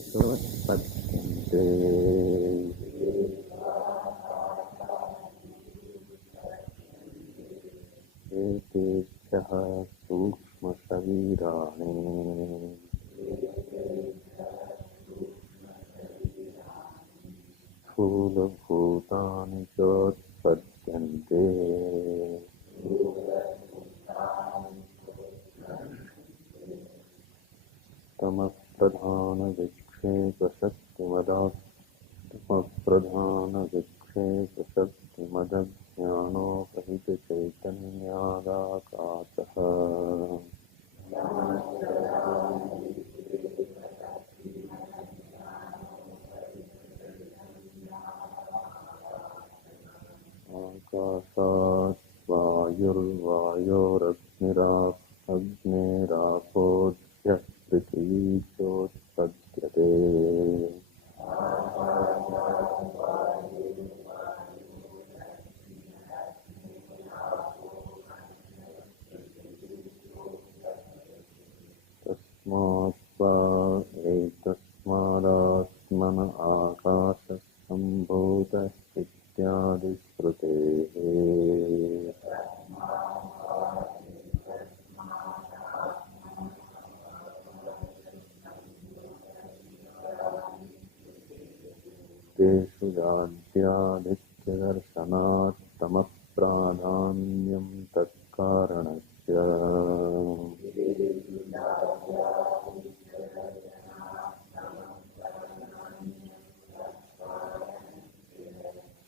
सोत्पद्यन्ते एतेभ्यः सूक्ष्मशरीराणि स्थूलभूतानि चोत्पद्यन्ते तमःप्रधानविक्षेपशक्तिमदात्मप्रधानविक्षेपशक्तिमदज्ञानोपहितचैतन्यादाकाशः आकाशात् वायुर्वायोरग्निरापोऽध्यः पृथिवी चोत्पद्यते एतस्मादात्मन आकाशः सम्भूतः इत्यादि श्रुतेः तेषु जाड्यादित्यदर्शनात् तमःप्राधान्यं तत्कारणस्य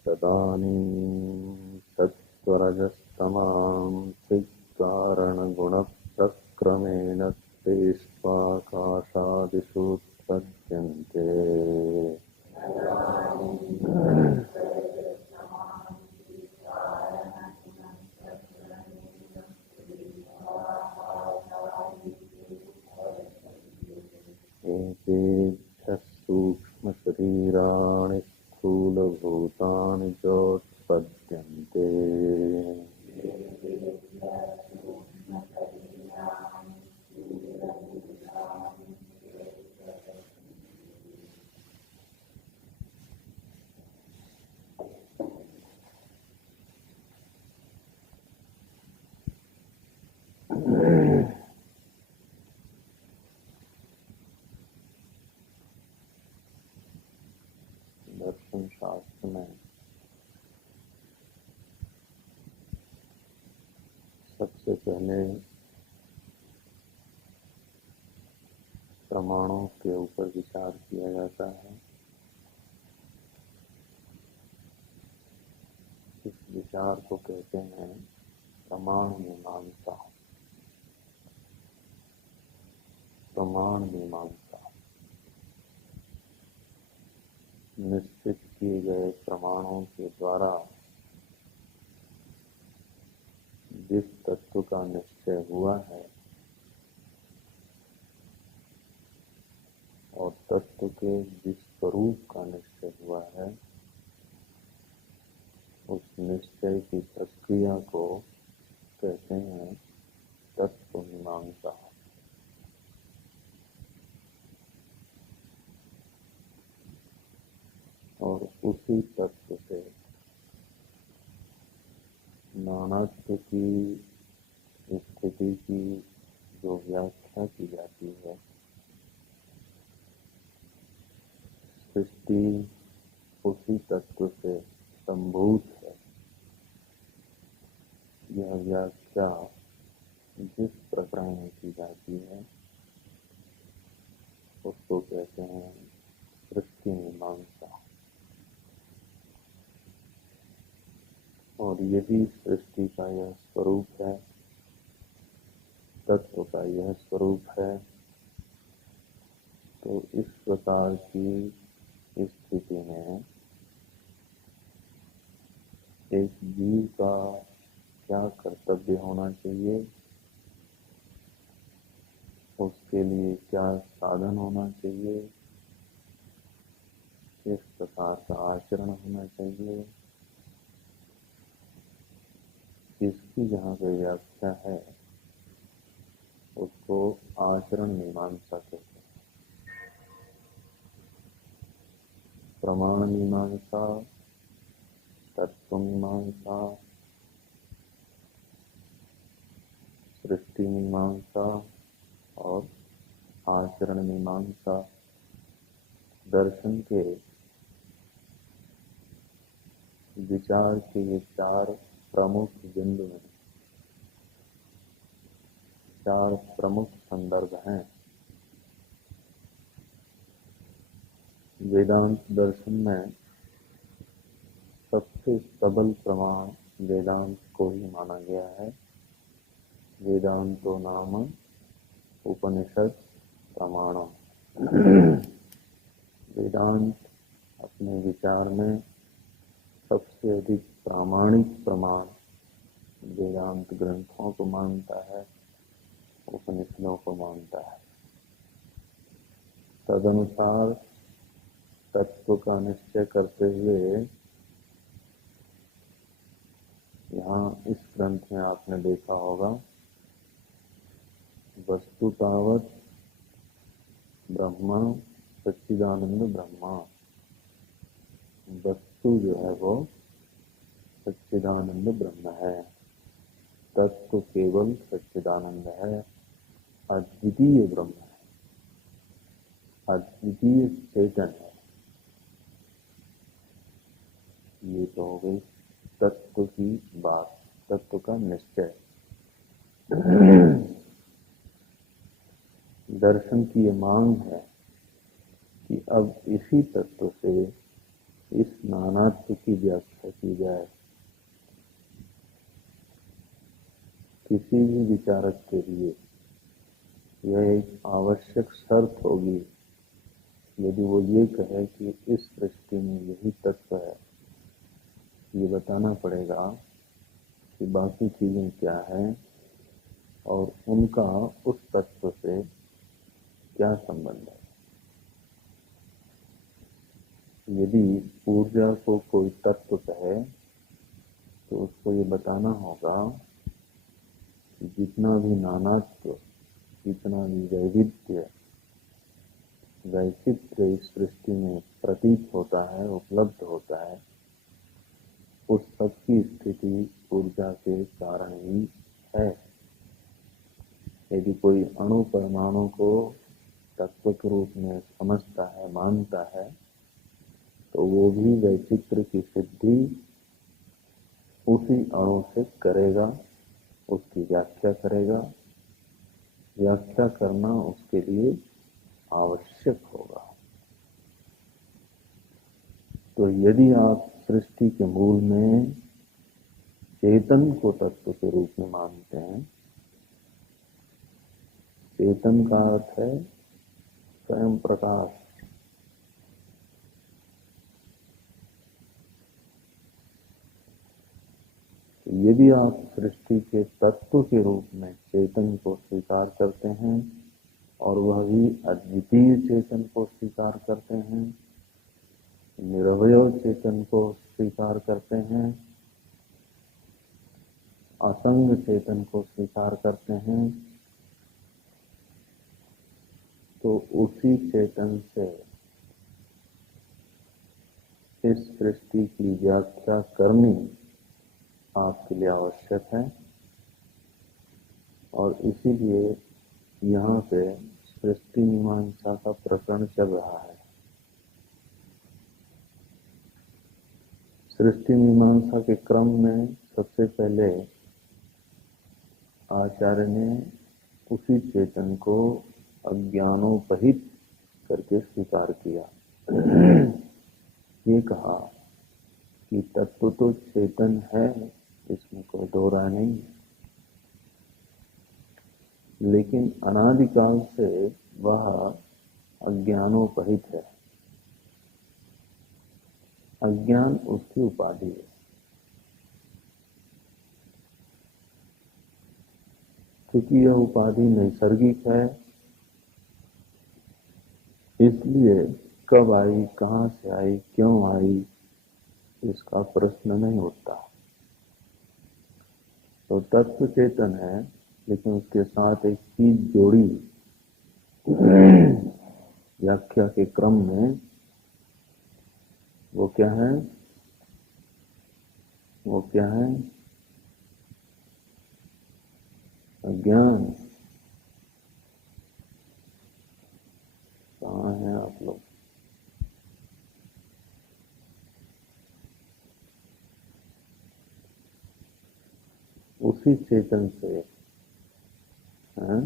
तदानीं तत्त्वरजस्तमांसि कारणगुणप्रक्रमेण तेष्वाकाशादिषु उत्पद्यन्ते एतेभ्यः सूक्ष्मशरीराणि स्थूलभूतानि चोत्पद्यन्ते दर्शन शास्त्र में सबसे पहले प्रमाणों के ऊपर विचार किया जाता है। इस विचार को कहते हैं प्रमाण मीमांसा। प्रमाण मीमांसा निश्चित किए गए प्रमाणों के द्वारा जिस तत्व का निश्चय हुआ है और तत्व के जिस स्वरूप का निश्चय हुआ है उस निश्चय की प्रक्रिया को कहते हैं तत्व मीमांसा। और उसी तत्व से नानात्व की स्थिति की जो व्याख्या की जाती है, सृष्टि उसी तत्व से संभूत है, यह व्याख्या जिस प्रकार में की जाती है उसको कहते हैं सृष्टि मीमांसा। और यदि सृष्टि का यह स्वरूप है, तत्व का यह स्वरूप है, तो इस प्रकार की स्थिति में एक जीव का क्या कर्तव्य होना चाहिए, उसके लिए क्या साधन होना चाहिए, किस प्रकार का आचरण होना चाहिए, इसकी जहाँ पे व्याख्या है उसको आचरण मीमांसा कहते हैं। प्रमाण मीमांसा, तत्व मीमांसा, सृष्टि मीमांसा और आचरण मीमांसा दर्शन के विचार के ये चार प्रमुख बिंदु हैं, चार प्रमुख संदर्भ हैं। वेदांत दर्शन में सबसे सबल प्रमाण वेदांत को ही माना गया है। वेदांतो नाम उपनिषद प्रमाणम। वेदांत अपने विचार में सबसे अधिक प्रामाणिक प्रमाण वेदांत ग्रंथों को मानता है, उपनिषदों को मानता है। तदनुसार तत्व का निश्चय करते हुए यहाँ इस ग्रंथ में आपने देखा होगा, वस्तु तावत ब्रह्मा सच्चिदानंद ब्रह्मा। वस्तु जो है वो सच्चिदानंद ब्रह्म है, तत्व केवल सच्चिदानंद है, अद्वितीय ब्रह्म है, अद्वितीय चेतन है। ये तो हो गई तत्व की बात, तत्व का निश्चय। दर्शन की ये मांग है कि अब इसी तत्व से इस नानात्व की व्याख्या की जाए। किसी भी विचारक के लिए यह एक आवश्यक शर्त होगी, यदि वो ये कहे कि इस सृष्टि में यही तत्व है, ये बताना पड़ेगा कि बाकी चीजें क्या हैं और उनका उस तत्व से क्या संबंध है। यदि ऊर्जा को कोई तत्व कहे तो उसको ये बताना होगा कि जितना भी नानात्व, जितना भी वैविध्य, वैचित्र्य इस सृष्टि में प्रतीत होता है, उपलब्ध होता है, उस सब की स्थिति ऊर्जा के कारण ही है। यदि कोई अणु परमाणु को तत्व के रूप में समझता है, मानता है, तो वो भी वैचित्र्य की सिद्धि उसी अणु से करेगा, उसकी व्याख्या करेगा। व्याख्या करना उसके लिए आवश्यक होगा। तो यदि आप सृष्टि के मूल में चेतन को तत्व के रूप में मानते हैं, चेतन का अर्थ है स्वयं प्रकाश। यदि आप सृष्टि के तत्व के रूप में चेतन को स्वीकार करते हैं और वह भी अद्वितीय चेतन को स्वीकार करते हैं, निरवय चेतन को स्वीकार करते हैं, असंग चेतन को स्वीकार करते हैं, तो उसी चेतन से इस सृष्टि की व्याख्या करनी आपके लिए आवश्यक है। और इसीलिए यहाँ पे सृष्टि मीमांसा का प्रकरण चल रहा है। सृष्टि मीमांसा के क्रम में सबसे पहले आचार्य ने उसी चेतन को अज्ञानोपहित करके स्वीकार किया। ये कहा कि तत्व तो चेतन है, इसमें कोई दो राय नहीं, लेकिन अनादिकाल से वह अज्ञानोपहित है। अज्ञान उसकी उपाधि है। क्योंकि यह उपाधि नैसर्गिक है, इसलिए कब आई, कहां से आई, क्यों आई, इसका प्रश्न नहीं उठता। तो तत्व चेतन है, लेकिन उसके साथ एक चीज जोड़ी व्याख्या के क्रम में, वो क्या है? वो क्या है? अज्ञान। कहाँ हैं आप लोग? उसी चेतन से हैं,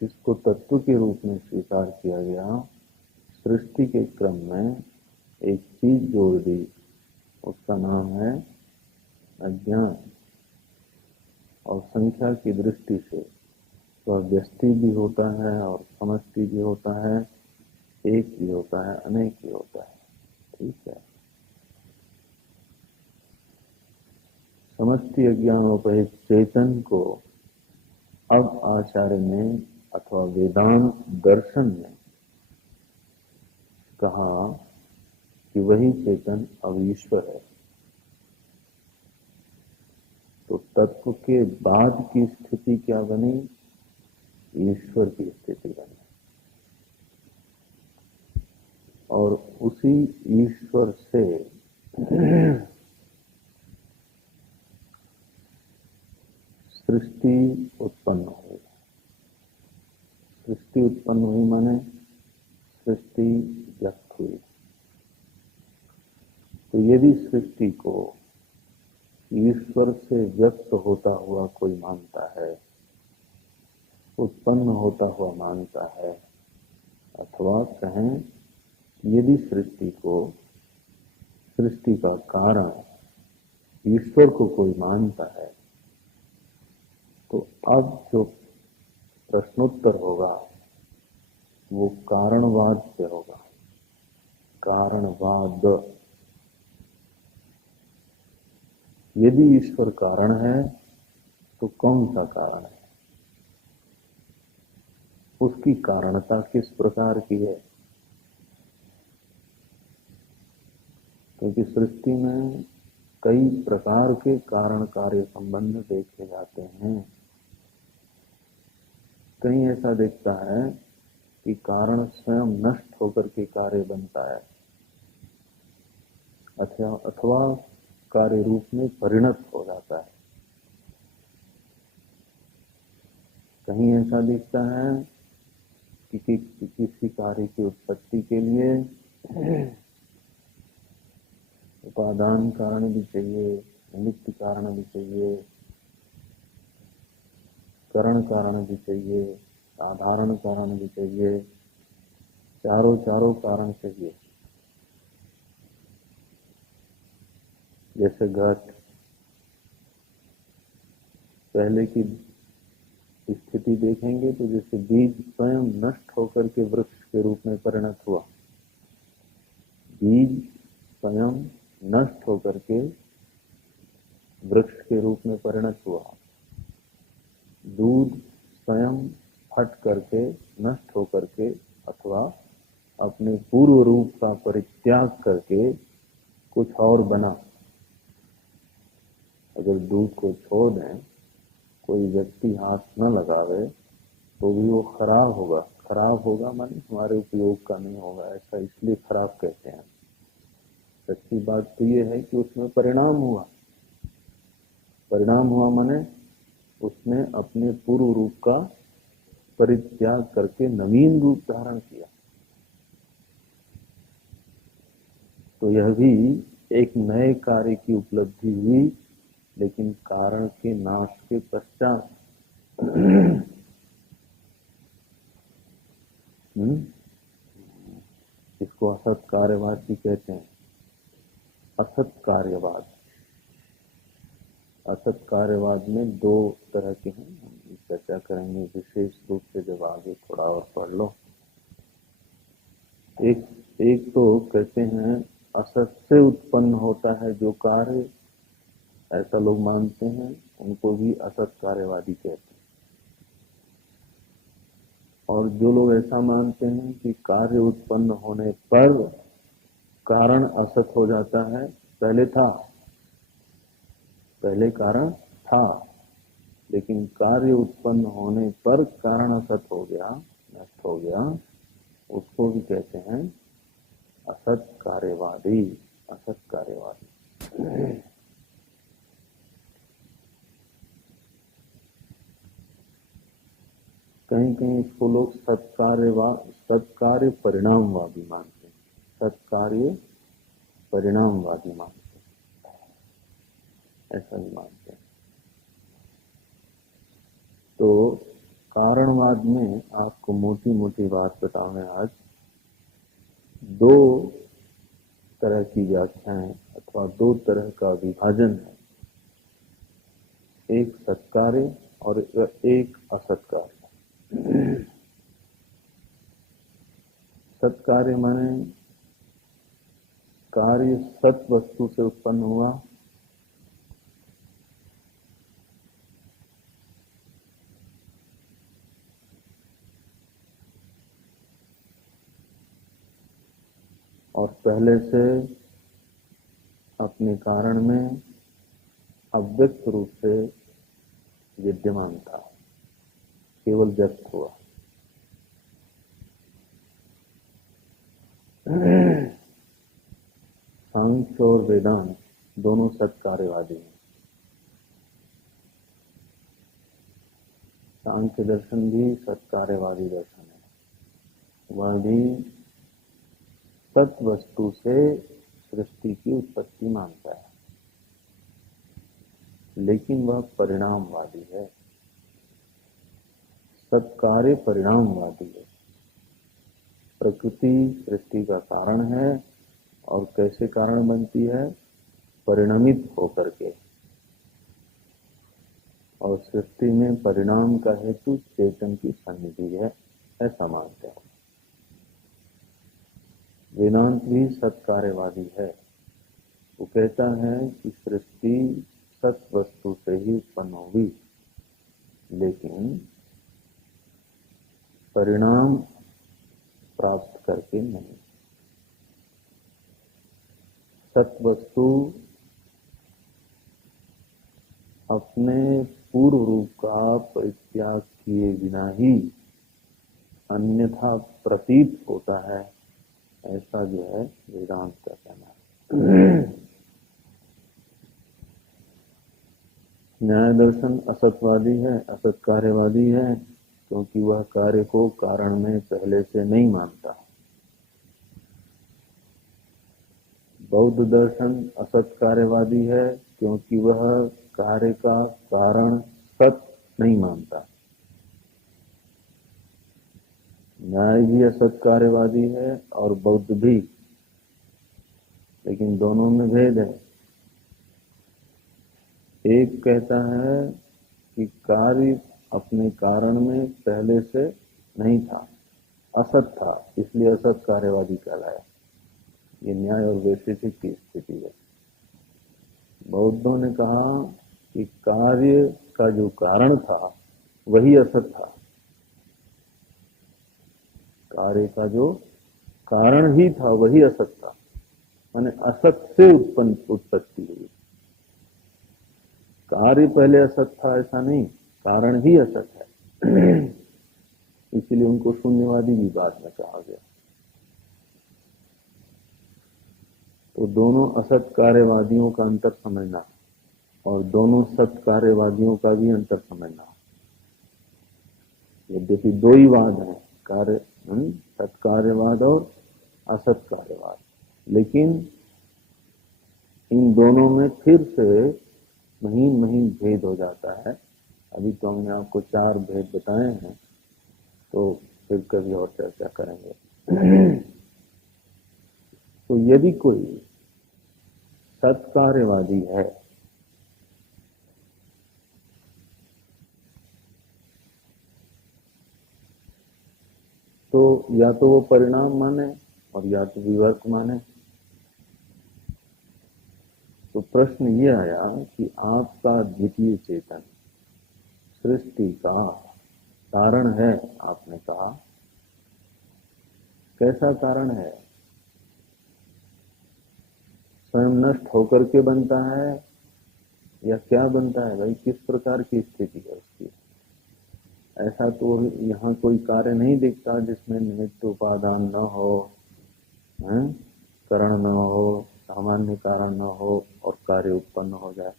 जिसको तत्व के रूप में स्वीकार किया गया, सृष्टि के क्रम में एक चीज जोड़ दी, उसका नाम है अज्ञान। और संख्या की दृष्टि से तो व्यष्टि भी होता है और समष्टि भी होता है, एक भी होता है, अनेक भी होता है। ठीक है। समष्टि अज्ञानोपहित चेतन को अब आचार्य ने अथवा वेदांत दर्शन में कहा कि वही चेतन अब ईश्वर है। तो तत्व के बाद की स्थिति क्या बनी? ईश्वर की स्थिति बनी। और उसी ईश्वर से सृष्टि उत्पन्न हुई। सृष्टि उत्पन्न हुई माने सृष्टि व्यक्त हुई। तो यदि सृष्टि को ईश्वर से व्यक्त होता हुआ कोई मानता है, उत्पन्न होता हुआ मानता है, अथवा कहें यदि सृष्टि को, सृष्टि का कारण ईश्वर को कोई मानता है, तो अब जो प्रश्नोत्तर होगा वो कारणवाद से होगा। कारणवाद। यदि ईश्वर कारण है तो कौन सा कारण है? उसकी कारणता किस प्रकार की है? क्योंकि सृष्टि में कई प्रकार के कारण कार्य संबंध देखे जाते हैं। कहीं ऐसा दिखता है कि कारण स्वयं नष्ट होकर के कार्य बनता है, अथवा कार्य रूप में परिणत हो जाता है। कहीं ऐसा दिखता है कि किसी कार्य की उत्पत्ति के लिए उपादान कारण भी चाहिए, निमित्त कारण भी चाहिए, करण कारण भी चाहिए, साधारण कारण भी चाहिए, चारों कारण चाहिए। जैसे घट, पहले की स्थिति देखेंगे तो जैसे बीज स्वयं नष्ट होकर के वृक्ष के रूप में परिणत हुआ। बीज स्वयं नष्ट होकर के वृक्ष के रूप में परिणत हुआ। दूध स्वयं फट करके, नष्ट होकर के, अथवा अपने पूर्व रूप का परित्याग करके कुछ और बना। अगर दूध को छोड़ दें, कोई व्यक्ति हाथ न लगावे, तो भी वो खराब होगा। खराब होगा माने हमारे उपयोग का नहीं होगा, ऐसा इसलिए खराब कहते हैं। सच्ची बात तो ये है कि उसमें परिणाम हुआ। परिणाम हुआ माने उसने अपने पूर्व रूप का परित्याग करके नवीन रूप धारण किया। तो यह भी एक नए कार्य की उपलब्धि हुई, लेकिन कारण के नाश के पश्चात। इसको असत कार्यवाद भी कहते हैं। असत कार्यवाद। असत कार्यवाद में दो तरह के हैं, हम चर्चा करेंगे विशेष रूप से जब आगे थोड़ा और पढ़ लो। एक तो कहते हैं असत से उत्पन्न होता है जो कार्य, ऐसा लोग मानते हैं, उनको भी असत कार्यवादी कहते हैं। और जो लोग ऐसा मानते हैं कि कार्य उत्पन्न होने पर कारण असत हो जाता है, पहले था, पहले कारण था, लेकिन कार्य उत्पन्न होने पर कारण असत हो गया, नष्ट हो गया, उसको भी कहते हैं असत कार्यवादी, असत कार्यवादी। कहीं कहीं इसको लोग सत्कार्य परिणामवादी मानते हैं, सत्कार्य परिणामवादी मानते हैं, ऐसा भी मानते हैं। तो कारणवाद में आपको मोटी मोटी बात बताऊं मैं आज, दो तरह की व्याख्याएं अथवा दो तरह का विभाजन है, एक सत्कार्य और एक असत्कार्य। सत्कार्य माने कार्य सत वस्तु से उत्पन्न हुआ, और पहले से अपने कारण में अव्यक्त रूप से विद्यमान था, केवल व्यक्त हुआ। सांख्य और वेदांत दोनों सत्कार्यवादी हैं। सांख्य दर्शन भी सत्कार्यवादी दर्शन है, वह भी सत वस्तु से सृष्टि की उत्पत्ति मानता है, लेकिन वह परिणामवादी है, सत्कार्य परिणामवादी है। प्रकृति सृष्टि का कारण है और कैसे कारण बनती है, परिणमित होकर के, और सृष्टि में परिणाम का हेतु चेतन की सन्निधि है, ऐसा मानते हैं। वेदांत भी सत्कार्यवादी है, वो कहता है कि सृष्टि सत वस्तु से ही उत्पन्न होगी, लेकिन परिणाम प्राप्त करके नहीं। सत वस्तु अपने पूर्व रूप का परित्याग किए बिना ही अन्यथा प्रतीत होता है, ऐसा जो है वेदांत का कहना है। न्याय दर्शन असतवादी है, असत कार्यवादी है, क्योंकि वह कार्य को कारण में पहले से नहीं मानता। बौद्ध दर्शन असत कार्यवादी है, क्योंकि वह कार्य का कारण सत नहीं मानता। न्याय भी असत कार्यवादी है और बौद्ध भी, लेकिन दोनों में भेद है। एक कहता है कि कार्य अपने कारण में पहले से नहीं था, असत था, इसलिए असत कार्यवादी कहलाया। ये न्याय और वैशेषिक की स्थिति है। बौद्धों ने कहा कि कार्य का जो कारण था वही असत था, कार्य का जो कारण ही था वही असत था, माने असत से उत्पत्ति हुई। कार्य पहले असत था ऐसा नहीं, कारण ही असत है। इसलिए उनको शून्यवादी भी बाद में कहा गया। तो दोनों असत कार्यवादियों का अंतर समझना और दोनों सत कार्यवादियों का भी अंतर समझना। यद्यपि दो ही वाद हैं, सत्कार्यवाद और असत कार्यवाद, लेकिन इन दोनों में फिर से महीन महीन भेद हो जाता है। अभी तो हमने आपको 4 भेद बताए हैं, तो फिर कभी और चर्चा करेंगे। तो यदि कोई सत्कार्यवादी है तो या तो वो परिणाम माने और या तो विवर्त माने। तो प्रश्न ये आया कि आपका द्वितीय चेतन सृष्टि का कारण है, आपने कहा। कैसा कारण है? स्वयं नष्ट होकर के बनता है या क्या बनता है भाई? किस प्रकार की स्थिति है उसकी? ऐसा तो यहाँ कोई कार्य नहीं दिखता जिसमें निमित्त उपादान न हो, है? कारण न हो, सामान्य कारण न हो और कार्य उत्पन्न हो जाए।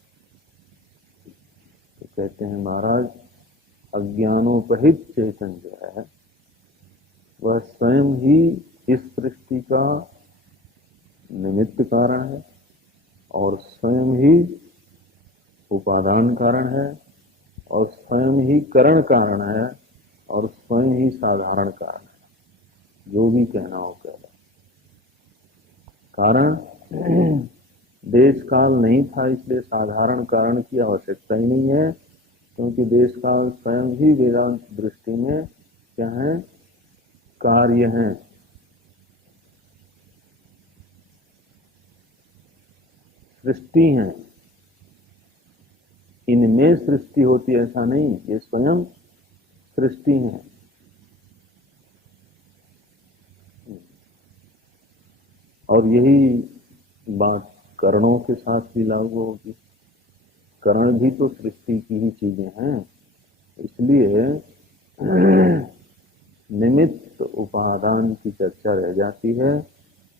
तो कहते हैं महाराज, अज्ञानोपहित चेतन जो है वह स्वयं ही इस सृष्टि का निमित्त कारण है और स्वयं ही उपादान कारण है और स्वयं ही करण कारण है और स्वयं ही साधारण कारण है। जो भी कहना हो कह लो। कारण देश काल नहीं था, इसलिए साधारण कारण की आवश्यकता ही नहीं है, क्योंकि देश काल स्वयं ही वेदांत दृष्टि में क्या है? कार्य हैं। सृष्टि हैं। इनमें सृष्टि होती है ऐसा नहीं, ये स्वयं सृष्टि है। और यही बात करणों के साथ भी लागू होगी। करण भी तो सृष्टि की ही चीजें हैं, इसलिए निमित्त उपादान की चर्चा रह जाती है,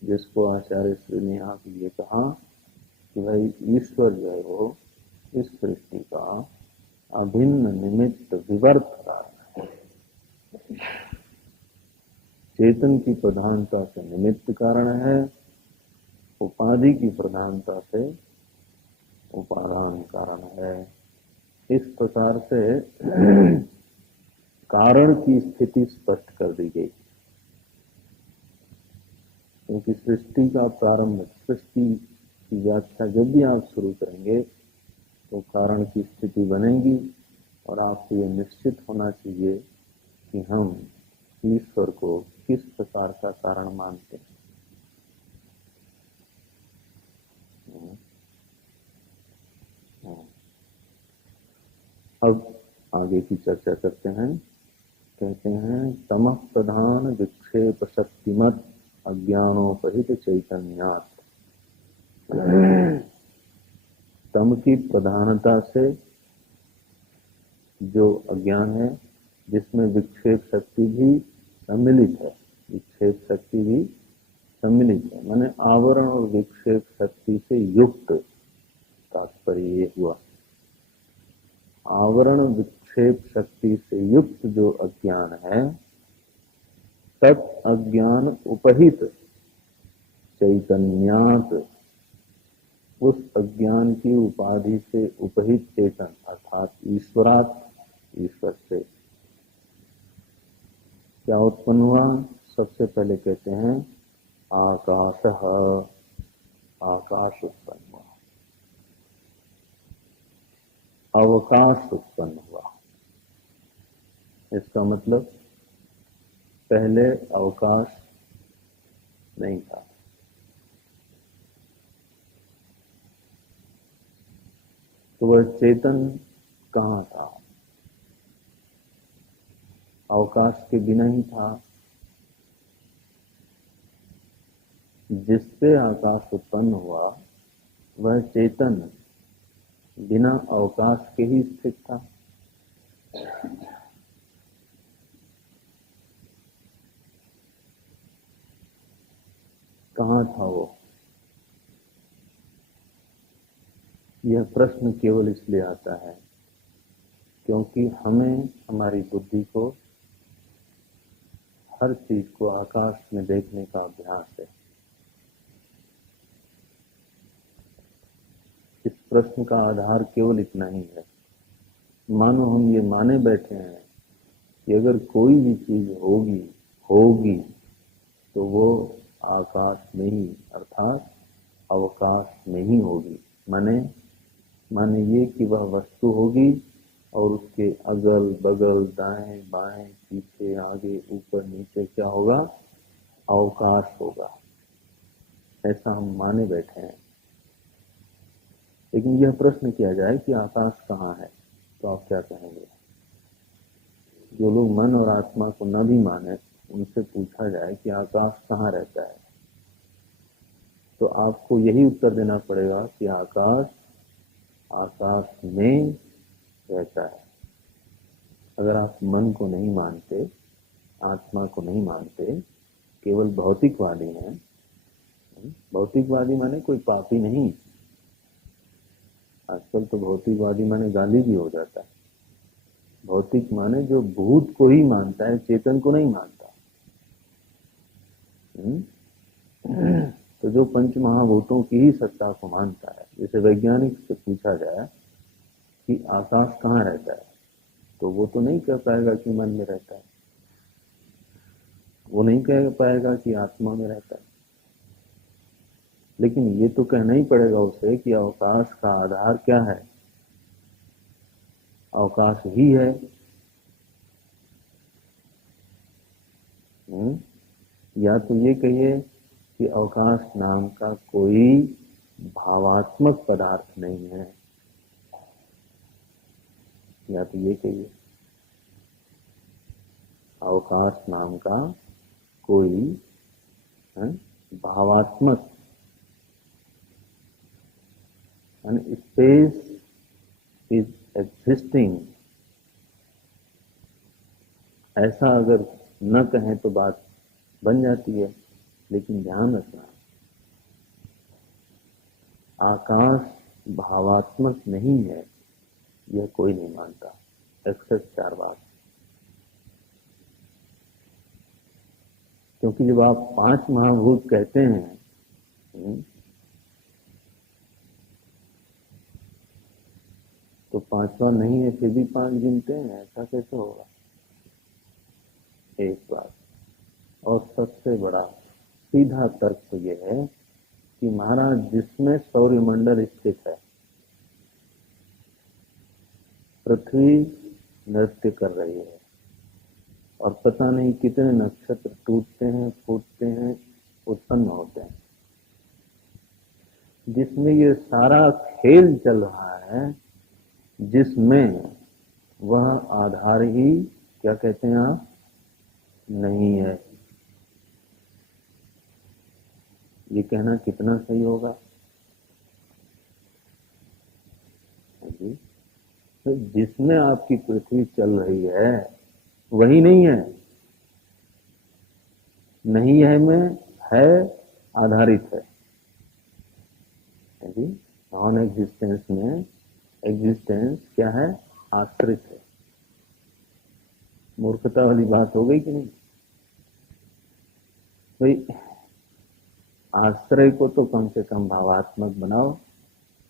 जिसको आचार्य श्री ने आप ये कहा कि भाई ईश्वर जो है वो इस सृष्टि का अभिन्न निमित्त विवर्त कारण है। चेतन की प्रधानता से निमित्त कारण है, उपाधि की प्रधानता से उपादान कारण है। इस प्रकार से कारण की स्थिति स्पष्ट कर दी गई, क्योंकि सृष्टि का प्रारंभ, सृष्टि की व्याख्या जब भी आप शुरू करेंगे तो कारण की स्थिति बनेगी और आपको ये निश्चित होना चाहिए कि हम ईश्वर को किस प्रकार का कारण मानते हैं। अब आगे की चर्चा करते हैं। कहते हैं तमः प्रधान विक्षेप शक्तिमत अज्ञानोपहित चैतन्यात्। तम की प्रधानता से जो अज्ञान है, जिसमें विक्षेप शक्ति भी सम्मिलित है, विक्षेप शक्ति भी सम्मिलित है, माने आवरण और विक्षेप शक्ति से युक्त, तात्पर्य ये हुआ। आवरण विक्षेप शक्ति से युक्त जो अज्ञान है, तत् अज्ञान उपहित चैतन्यात्, उस अज्ञान की उपाधि से उपहित चेतन अर्थात ईश्वरात्, ईश्वर से क्या उत्पन्न हुआ? सबसे पहले कहते हैं आकाश, आकाश उत्पन्न हुआ, अवकाश उत्पन्न हुआ। इसका मतलब पहले अवकाश नहीं था। तो वह चेतन कहाँ था? अवकाश के बिना ही था। जिससे आकाश उत्पन्न हुआ वह चेतन बिना अवकाश के ही स्थित था। कहाँ था वो? यह प्रश्न केवल इसलिए आता है क्योंकि हमें, हमारी बुद्धि को हर चीज को आकाश में देखने का अभ्यास है। इस प्रश्न का आधार केवल इतना ही है। मानो हम ये माने बैठे हैं कि अगर कोई भी चीज होगी तो वो आकाश में ही अर्थात अवकाश में ही होगी। माने ये कि वह वस्तु होगी और उसके अगल बगल, दाएं बाएं, पीछे आगे ऊपर नीचे क्या होगा? अवकाश होगा। ऐसा हम माने बैठे हैं। लेकिन यह प्रश्न किया जाए कि आकाश कहाँ है, तो आप क्या कहेंगे? जो लोग मन और आत्मा को न भी माने, उनसे पूछा जाए कि आकाश कहाँ रहता है, तो आपको यही उत्तर देना पड़ेगा कि आकाश आकाश में रहता है। अगर आप मन को नहीं मानते, आत्मा को नहीं मानते, केवल भौतिकवादी हैं, भौतिकवादी माने कोई पापी नहीं। आजकल तो भौतिकवादी माने गाली भी हो जाता है। भौतिक माने जो भूत को ही मानता है, चेतन को नहीं मानता। तो जो पंच महाभूतों की ही सत्ता को मानता है। जैसे वैज्ञानिक से पूछा जाए कि आकाश कहाँ रहता है, तो वो तो नहीं कह पाएगा कि मन में रहता है, वो नहीं कह पाएगा कि आत्मा में रहता है। लेकिन ये तो कहना ही पड़ेगा उसे कि अवकाश का आधार क्या है, अवकाश ही है। या तो ये कहिए कि अवकाश नाम का कोई भावात्मक पदार्थ नहीं है, या तो ये कहिए अवकाश नाम का कोई भावात्मक, स्पेस इज एग्जिस्टिंग, ऐसा अगर न कहें तो बात बन जाती है। लेकिन ध्यान रखना, आकाश भावात्मक नहीं है यह कोई नहीं मानता, एक्सेप्ट चारवाक। क्योंकि जब आप पांच महाभूत कहते हैं तो पांचवा नहीं है फिर भी पांच गिनते हैं, ऐसा कैसे होगा? एक बात। और सबसे बड़ा सीधा तर्क तो यह है कि महाराज जिसमें सौरमंडल स्थित है, पृथ्वी नृत्य कर रही है और पता नहीं कितने नक्षत्र टूटते हैं, फूटते हैं, उत्पन्न होते हैं, जिसमें ये सारा खेल चल रहा है, जिसमें वह आधार ही क्या कहते हैं आप नहीं है, ये कहना कितना सही होगा जी? तो जिसमें आपकी पृथ्वी चल रही है वही नहीं है, नहीं है में है आधारित है जी। नॉन एग्जिस्टेंस में एग्जिस्टेंस क्या है? आश्रित है। मूर्खता वाली बात हो गई कि नहीं भाई? आश्रय को तो कम से कम भावात्मक बनाओ,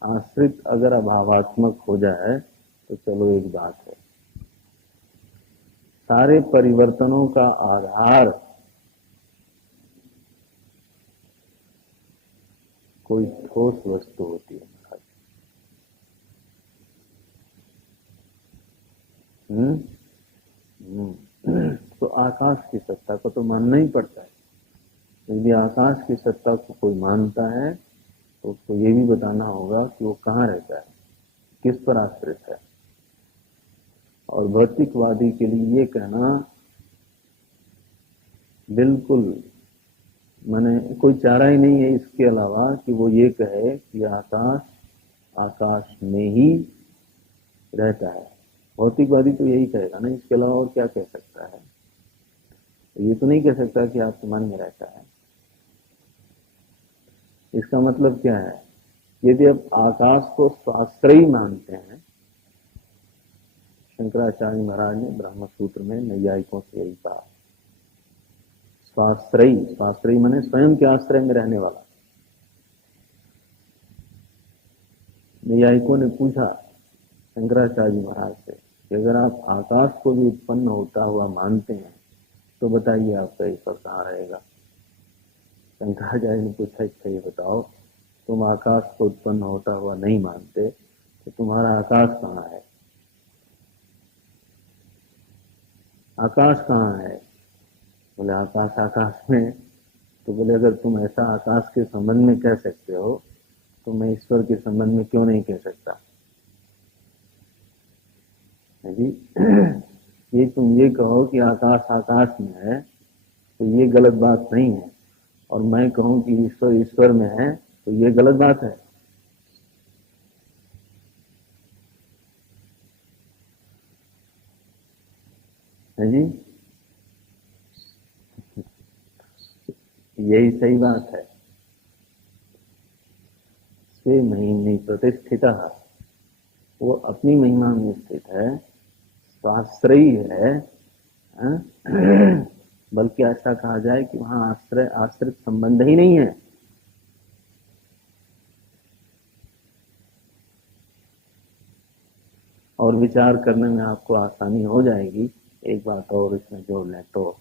आश्रित अगर अभावात्मक हो जाए तो चलो एक बात है। सारे परिवर्तनों का आधार कोई ठोस वस्तु होती है। तो आकाश की सत्ता को तो मानना ही पड़ता है। यदि आकाश की सत्ता को कोई मानता है तो उसको ये भी बताना होगा कि वो कहाँ रहता है, किस पर आश्रित है। और भौतिकवादी के लिए ये कहना बिल्कुल माने कोई चारा ही नहीं है इसके अलावा कि वो ये कहे कि आकाश आकाश में ही रहता है। भौतिकवादी तो यही कहेगा ना, इसके अलावा और क्या कह सकता है? ये तो नहीं कह सकता कि आपके मन में रहता है। इसका मतलब क्या है? यदि आप आकाश को स्वाश्रयी मानते हैं, शंकराचार्य महाराज ने ब्रह्म सूत्र में नैयायिकों से यही कहा, स्वाश्रयी, स्वाश्रयी माने स्वयं के आश्रय में रहने वाला। नैयायिकों ने पूछा शंकराचार्य महाराज से कि अगर आप आकाश को भी उत्पन्न होता हुआ मानते हैं तो बताइए आपका ईश्वर कहाँ रहेगा? शंकराचार्य ने पूछा, अच्छा ये बताओ, तुम आकाश को उत्पन्न होता हुआ नहीं मानते तो तुम्हारा आकाश कहाँ है? आकाश कहाँ है? बोले आकाश आकाश में। तो बोले अगर तुम ऐसा आकाश के संबंध में कह सकते हो तो मैं ईश्वर के संबंध में क्यों नहीं कह सकता? जी ये तुम ये कहो कि आकाश आकाश में है तो ये गलत बात नहीं है, और मैं कहूं कि ईश्वर ईश्वर में है तो ये गलत बात है जी? यही सही बात है। स्वे महिमी प्रतिष्ठितः, वो अपनी महिमा में स्थित है, स्वाश्रयी है, बल्कि ऐसा कहा जाए कि वहां आश्रय आश्रित संबंध ही नहीं है। और विचार करने में आपको आसानी हो जाएगी। एक बात और इसमें जोड़ लें तो,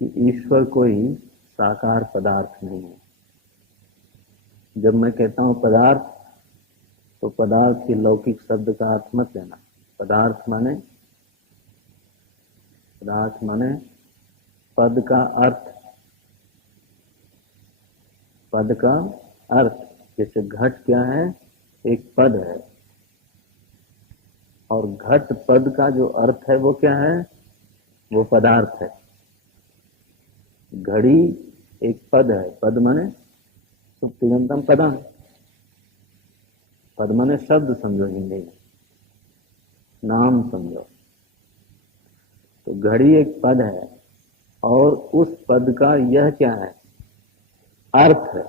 कि ईश्वर कोई साकार पदार्थ नहीं है। जब मैं कहता हूं पदार्थ, तो पदार्थ के लौकिक शब्द का अर्थ मत लेना। पदार्थ माने पद का अर्थ, पद का अर्थ। जैसे घट क्या है, एक पद है, और घट पद का जो अर्थ है वो क्या है, वो पदार्थ है। घड़ी एक पद है, पद माने सुप्तिगंतम पदा, पद माने शब्द समझो, हिंदी में नाम समझो। तो घड़ी एक पद है, और उस पद का यह क्या है, अर्थ है।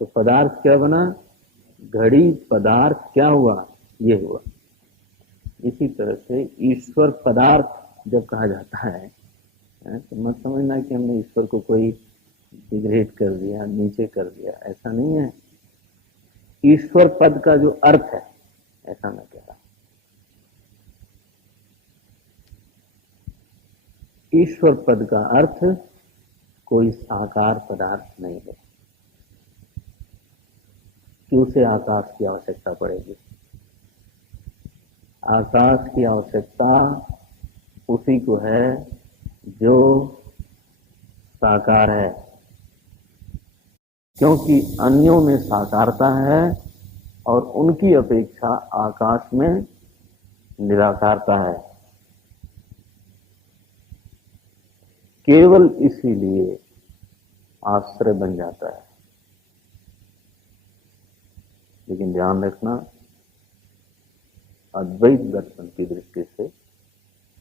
तो पदार्थ क्या बना, घड़ी पदार्थ क्या हुआ, ये हुआ। इसी तरह से ईश्वर पदार्थ जब कहा जाता है, तो मत समझना कि हमने ईश्वर को कोई डिग्रेड कर दिया, नीचे कर दिया, ऐसा नहीं है। ईश्वर पद का जो अर्थ है, ऐसा मैं कह रहा हूं। ईश्वर पद का अर्थ कोई साकार पदार्थ नहीं है कि उसे आकाश की आवश्यकता पड़ेगी। आकाश की आवश्यकता उसी को है जो साकार है, क्योंकि अन्यों में साकारता है और उनकी अपेक्षा आकाश में निराकारता है। केवल इसीलिए आश्रय बन जाता है। लेकिन ध्यान रखना, अद्वैत दर्शन की दृष्टि से,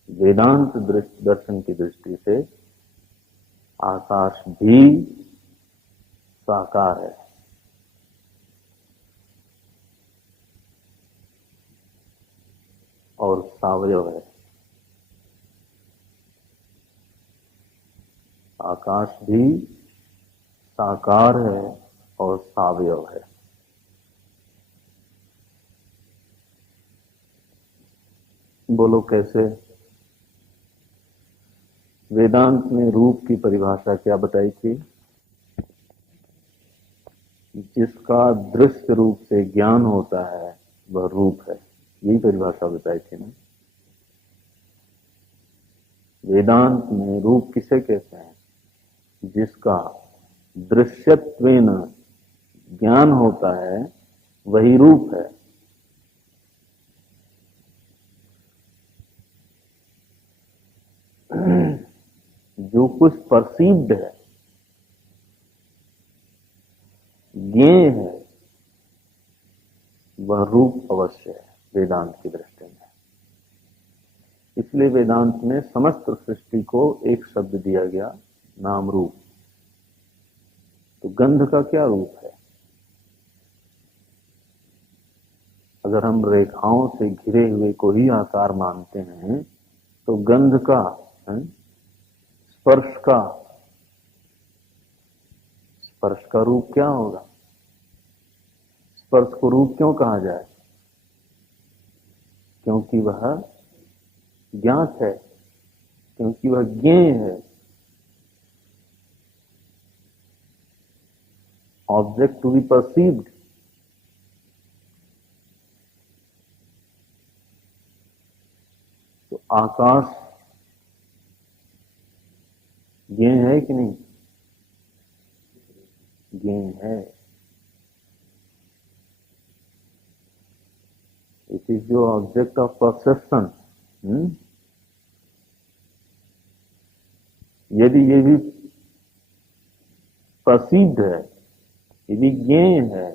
वेदांत दर्शन की दृष्टि से आकाश भी साकार है। और सावयव है। आकाश भी साकार है और सावयव है। बोलो कैसे? वेदांत में रूप की परिभाषा क्या बताई थी? जिसका दृश्य रूप से ज्ञान होता है वह रूप है, यही परिभाषा बताई थी ना। वेदांत में रूप किसे कहते हैं? जिसका दृश्यत्वेन ज्ञान होता है वही रूप है। जो कुछ परसीव्ड है, ज्ञेय है, वह रूप अवश्य है वेदांत की दृष्टि में। इसलिए वेदांत में समस्त सृष्टि को एक शब्द दिया गया, नाम रूप। तो गंध का क्या रूप है? अगर हम रेखाओं से घिरे हुए को ही आकार मानते हैं, तो गंध का, स्पर्श का रूप क्या होगा? स्पर्श को रूप क्यों कहा जाए? क्योंकि वह ज्ञात है, क्योंकि वह ज्ञेय है। Object to be perceived. तो आकाश ज्ञेय है कि नहीं? ज्ञेय है। इट इज जो ऑब्जेक्ट ऑफ परसेप्शन। यदि ये भी परसीव्ड है, यदि ज्ञेय है,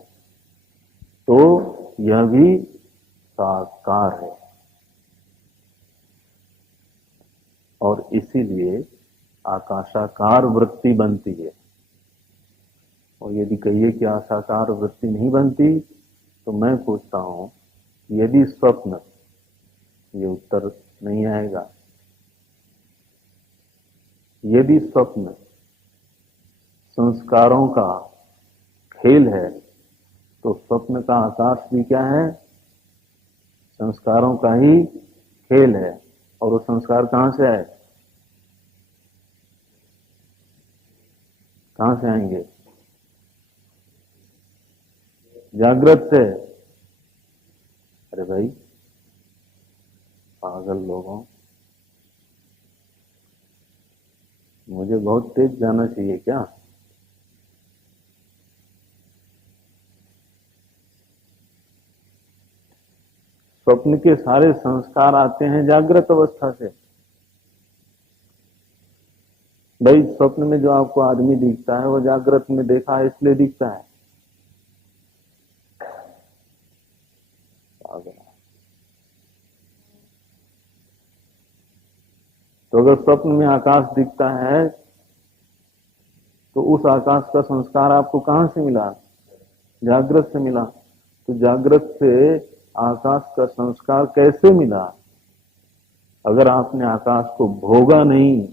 तो यह भी साकार है। और इसीलिए आकाशाकार वृत्ति बनती है। और और यदि कहिए कि आशाकार वृत्ति नहीं बनती, तो मैं पूछता हूं यदि स्वप्न, ये उत्तर नहीं आएगा। यदि स्वप्न संस्कारों का खेल है, तो स्वप्न का आकाश भी क्या है? संस्कारों का ही खेल है। और वो संस्कार कहां से आए? कहां से आएंगे? जागृत से। अरे भाई पागल लोगों, मुझे बहुत तेज जाना चाहिए क्या? स्वप्न के सारे संस्कार आते हैं जागृत अवस्था से। भाई स्वप्न में जो आपको आदमी दिखता है वो जागृत में देखा है इसलिए दिखता है। तो अगर स्वप्न में आकाश दिखता है तो उस आकाश का संस्कार आपको कहां से मिला? जागृत से मिला। तो जागृत से आकाश का संस्कार कैसे मिला? अगर आपने आकाश को भोगा नहीं,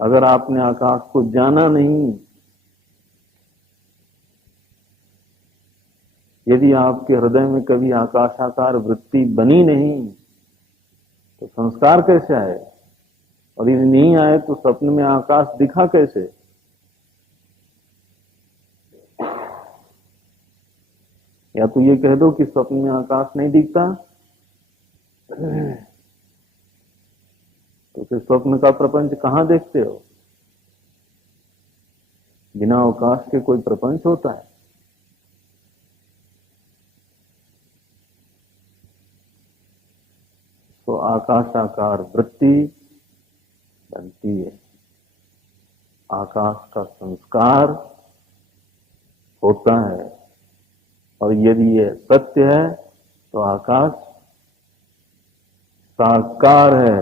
अगर आपने आकाश को जाना नहीं, यदि आपके हृदय में कभी आकाशाकार वृत्ति बनी नहीं, तो संस्कार कैसे आए? और यदि नहीं आए तो स्वप्न में आकाश दिखा कैसे? या तो ये कह दो कि स्वप्न में आकाश नहीं दिखता, तो फिर स्वप्न का प्रपंच कहां देखते हो? बिना अवकाश के कोई प्रपंच होता है? तो आकाशाकार वृत्ति बनती है, आकाश का संस्कार होता है। और यदि यह सत्य है तो आकाश साकार है,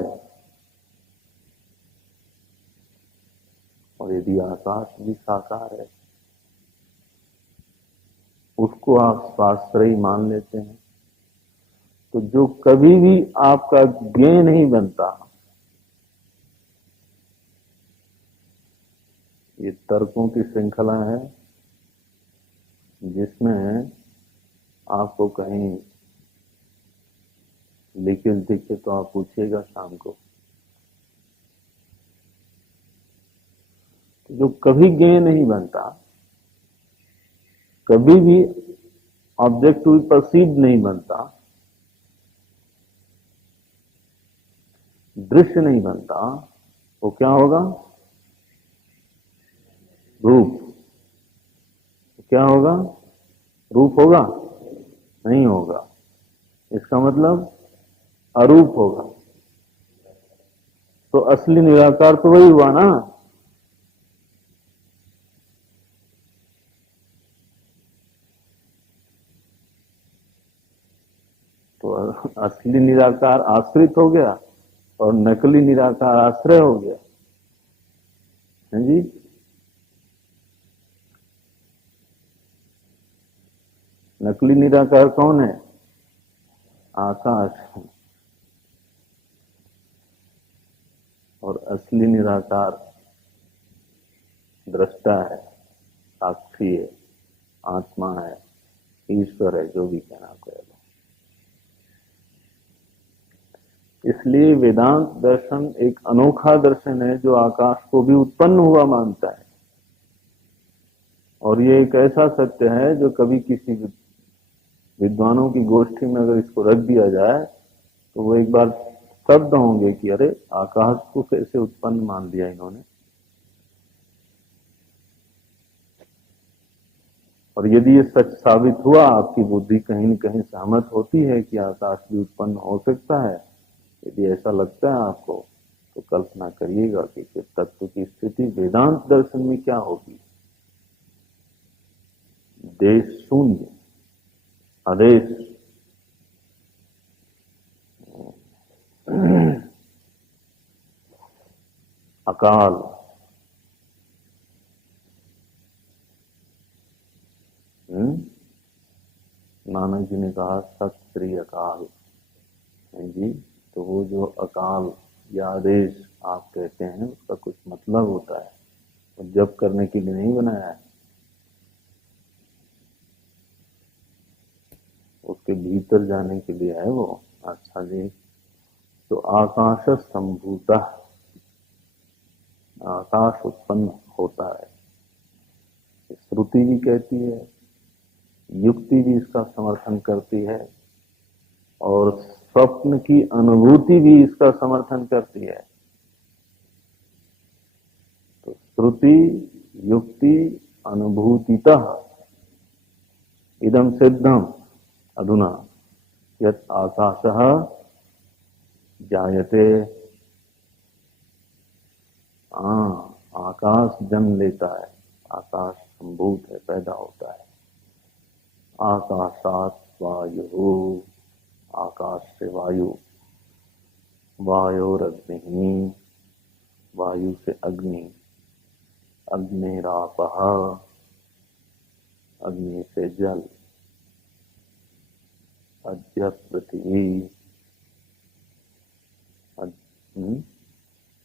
और यदि आकाश भी साकार है, उसको आप स्वाश्रयी मान लेते हैं, तो जो कभी भी आपका ज्ञेय नहीं बनता, ये तर्कों की श्रृंखला है जिसमें आपको कहीं लिखित दिखे तो आप पूछिएगा शाम को। जो कभी ज्ञेय नहीं बनता, कभी भी ऑब्जेक्टिव परसीव नहीं बनता, दृश्य नहीं बनता, वो क्या होगा? रूप। क्या होगा? रूप होगा? नहीं होगा। इसका मतलब अरूप होगा। तो असली निराकार तो वही हुआ ना। तो असली निराकार आश्रित हो गया और नकली निराकार आश्रय हो गया। हैं जी? नकली निराकार कौन है? आकाश। और असली निराकार दृष्टा है, साक्षी है, आत्मा है, ईश्वर है, जो भी कहना कह लो। इसलिए वेदांत दर्शन एक अनोखा दर्शन है जो आकाश को भी उत्पन्न हुआ मानता है। और ये एक ऐसा सत्य है जो कभी किसी विद्वानों की गोष्ठी में अगर इसको रख दिया जाए तो वो एक बार स्तब्ध होंगे कि अरे आकाश को कैसे उत्पन्न मान लिया इन्होंने। और यदि ये सच साबित हुआ, आपकी बुद्धि कहीं न कहीं सहमत होती है कि आकाश भी उत्पन्न हो सकता है, यदि ऐसा लगता है आपको, तो कल्पना करिएगा कि फिर तत्व की स्थिति वेदांत दर्शन में क्या होगी। देश शून्य, आदेश, अकाल, नानक जी ने कहा सत श्री अकाल। जी, तो वो जो अकाल या आदेश आप कहते हैं उसका कुछ मतलब होता है, और जप करने के लिए नहीं बनाया है, उसके भीतर जाने के लिए है वो। अच्छा जी, तो आकाश संभूता, आकाश उत्पन्न होता है, श्रुति भी कहती है, युक्ति भी इसका समर्थन करती है, और स्वप्न की अनुभूति भी इसका समर्थन करती है। तो श्रुति युक्ति अनुभूतितः इदं सिद्धम अधुना यत् आकाशः जायते। आकाश जन्म लेता है, आकाश संभूत है, पैदा होता है। आकाशात वायु, आकाश से वायु, वायोरग्नि, वायु से अग्नि, अग्निरापः, अग्नि से जल, अद्य पृथ्वी,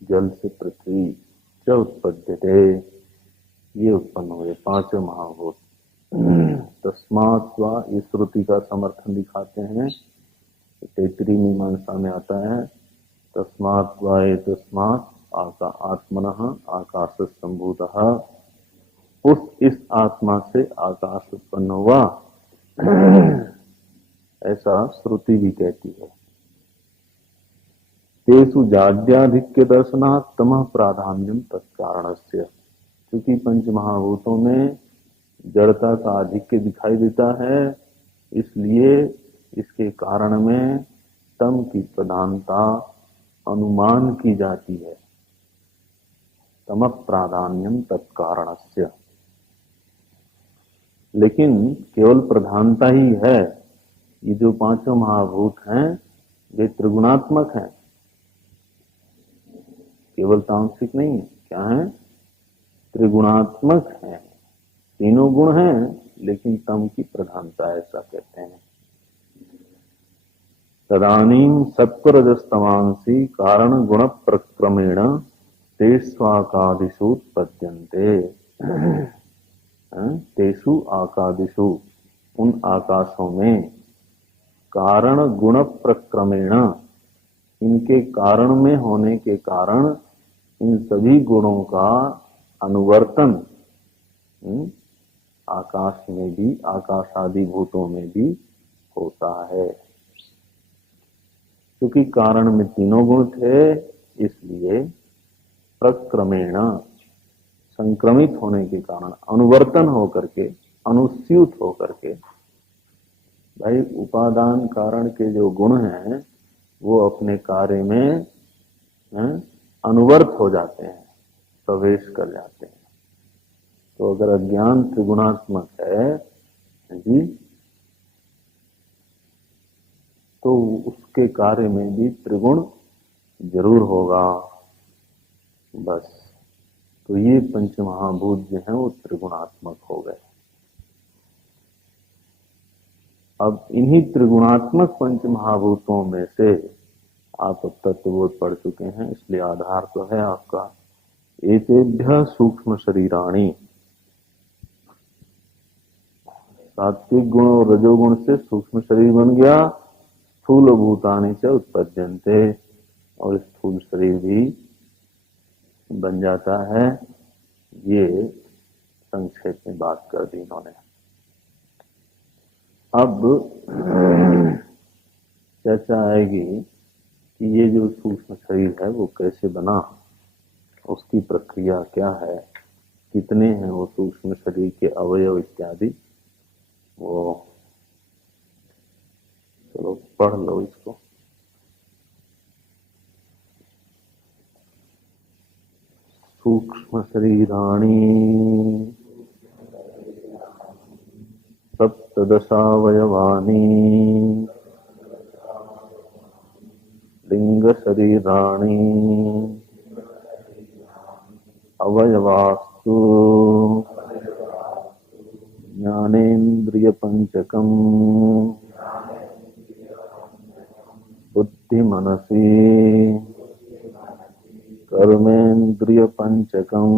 जल से पृथ्वी, च उत्पद्यते, ये उत्पन्न हुए पांचों महाभूत। तस्मात् वा, इस श्रुति का समर्थन दिखाते हैं, तैत्तिरीय मीमांसा में आता है, तस्मात् वा तस्मात् आत्मनः आकाश संभूतः, इस आत्मा से आकाश उत्पन्न हुआ, ऐसा श्रुति भी कहती है। तेषु जाड्याधिक्य दर्शनात् तमः प्राधान्यम तत्कारणस्य, क्योंकि पंच महाभूतों में जड़ता का आधिक्य दिखाई देता है, इसलिए इसके कारण में तम की प्रधानता अनुमान की जाती है। तम प्राधान्यम तत्कारणस्य, लेकिन केवल प्रधानता ही है। ये जो पांचों महाभूत हैं वे त्रिगुणात्मक हैं, केवल तामसिक नहीं है। क्या है? त्रिगुणात्मक है, तीनों गुण हैं, लेकिन तम की प्रधानता, ऐसा कहते हैं। तदानीं सत्वरजस्तमांसी कारण गुण प्रक्रमेण तेष्वाकादिषु उत्पद्यन्ते। तेषु आकादिषु, उन आकाशों में, कारण गुण प्रक्रमेण, इनके कारण में होने के कारण इन सभी गुणों का अनुवर्तन आकाश में भी, आकाश आदि भूतों में भी होता है। क्योंकि कारण में तीनों गुण थे, इसलिए प्रक्रमेण, संक्रमित होने के कारण, अनुवर्तन होकर के, अनुस्यूत होकर के, भाई उपादान कारण के जो गुण हैं वो अपने कार्य में अनुवर्त हो जाते हैं, प्रवेश कर जाते हैं। तो अगर अज्ञान त्रिगुणात्मक है जी, तो उसके कार्य में भी त्रिगुण जरूर होगा। बस, तो ये पंच महाभूत जो हैं वो त्रिगुणात्मक हो गए। अब इन्हीं त्रिगुणात्मक पंच महाभूतों में से आप अब तत्वबोध पढ़ चुके हैं, इसलिए आधार तो है आपका। एतेभ्य सूक्ष्म शरीराणि, सात्विक गुण और रजोगुण से सूक्ष्म शरीर बन गया, स्थूल भूतानि च उत्पद्यन्ते, और स्थूल शरीर भी बन जाता है। ये संक्षेप में बात कर दी इन्होंने। अब चर्चा आएगी कि ये जो सूक्ष्म शरीर है वो कैसे बना, उसकी प्रक्रिया क्या है, कितने हैं वो सूक्ष्म शरीर के अवयव इत्यादि। वो चलो पढ़ लो इसको। सूक्ष्म शरीराणि सप्तदशावयवानि लिंग शरीराणि अवयवास्तु ज्ञानेन्द्रिय पंचकम बुद्धि मनसी कर्मेन्द्रिय पंचकम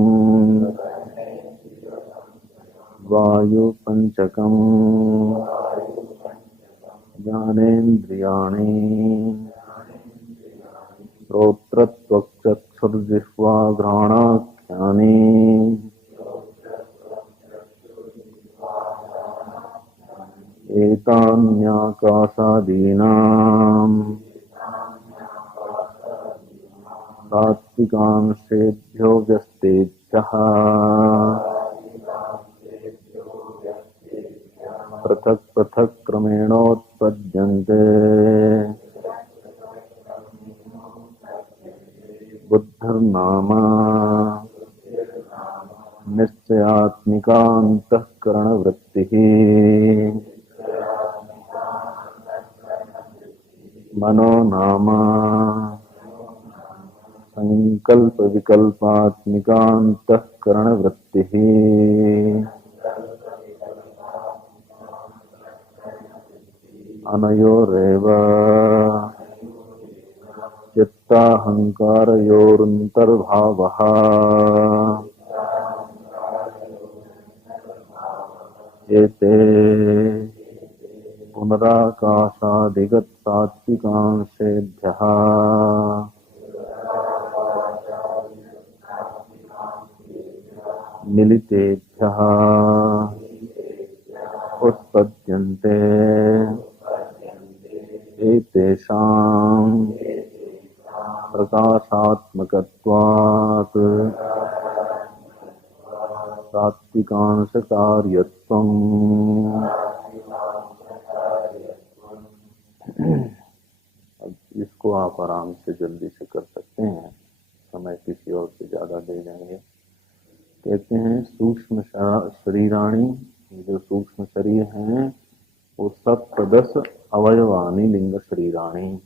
वायु पंचकम ज्ञानेन्द्रियाणि श्रोत्रत्वक्चक्षुर्जिह्वा घ्राणाख्यानि एतान्याकाशादीनाम् सात्विकांशेभ्यो व्यस्तेभ्यः पृथक् पृथक् क्रमेणोत्पद्यन्ते बुद्धिर्नाम निश्चयात्मिका अंतःकरणवृत्तिः मनो नाम संकल्प विकल्पात्मिका अंतःकरणवृत्तिः अनयोरेव चित्ताहंकारयोरन्तर्भावः एते पुनराकाशादिगत सात्विकांशेभ्यः मिलितेभ्यः उत्पद्यन्ते एतेषां प्रकाशात्मकत्वात् सात्विकांशकार्यत्वम्। अब इसको आप आराम से जल्दी से कर सकते हैं, समय किसी और से ज्यादा दे देंगे। कहते हैं सूक्ष्म शरीराणि, जो सूक्ष्म शरीर हैं वो 17 अवयवानी लिंग शरीराणी,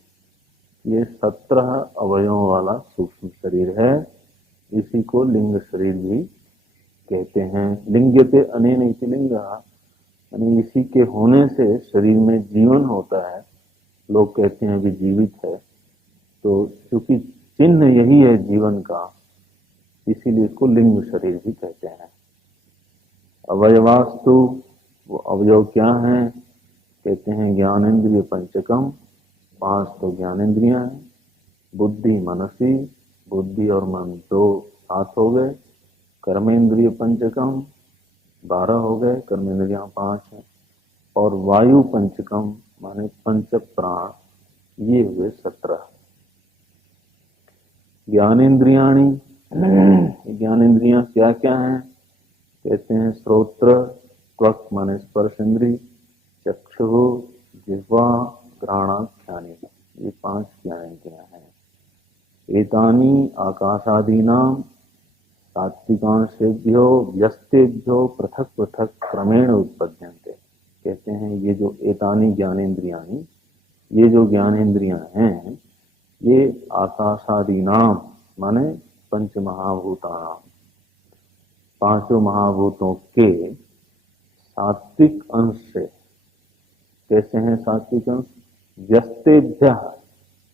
ये 17 अवयवों वाला सूक्ष्म शरीर है। इसी को लिंग शरीर भी कहते हैं। लिंग्यते अनेन इति लिंगा, यानी इसी के होने से शरीर में जीवन होता है। लोग कहते हैं भी जीवित है, तो क्योंकि चिन्ह यही है जीवन का, इसीलिए इसको लिंग शरीर भी कहते हैं। अवयवास्तु, वो अवयव क्या है? कहते हैं ज्ञानेन्द्रिय पंचकम, 5 तो ज्ञानेन्द्रियां हैं। बुद्धि मनसी, बुद्धि और मन 2 7 हो गए। कर्मेंद्रिय पंचकम 12 हो गए, कर्मेंद्रियां 5 हैं। और वायु पंचकम माने पंच प्राण, ये हुए 17। ज्ञानेन्द्रियाणी, ज्ञानेन्द्रियां क्या क्या हैं? कहते हैं श्रोत्र, त्वक माने स्पर्श इंद्री, चक्षु, जिह्वा, घ्राणाख्यानि, ये 5 ज्ञानेन्द्रियां हैं। एतानि आकाशादीनां सात्विकांशेभ्यो व्यस्तेभ्यो पृथक पृथक क्रमेण उत्पद्यन्ते। कहते हैं ये जो एतानि ज्ञानेन्द्रियाणि, ये जो ज्ञानेन्द्रियां हैं, ये आकाशादीनां माने पंच महाभूतानां, 5 महाभूतों के सात्विक अंश से। कैसे हैं सात्विक अंश? व्यस्तेभ्य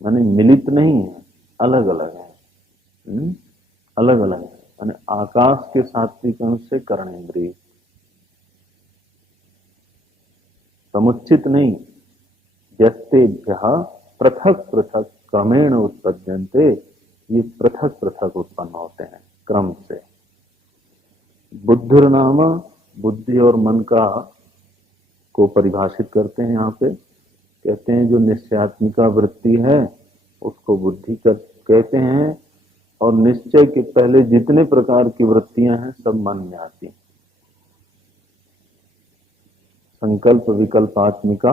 माने मिलित नहीं है, अलग अलग है, अलग अलग है। माने आकाश के सात्विक अंश से कर्णेंद्रिय, समुचित नहीं। व्यस्तेभ्य पृथक पृथक क्रमेण उत्पद्यन्ते, ये पृथक पृथक उत्पन्न होते हैं क्रम से। बुद्धिर्नाम, बुद्धि और मन का को परिभाषित करते हैं यहाँ पे। कहते हैं जो निश्चयात्मिका वृत्ति है उसको बुद्धि कहते हैं, और निश्चय के पहले जितने प्रकार की वृत्तियां हैं सब मन में आती हैं। संकल्प विकल्पात्मिका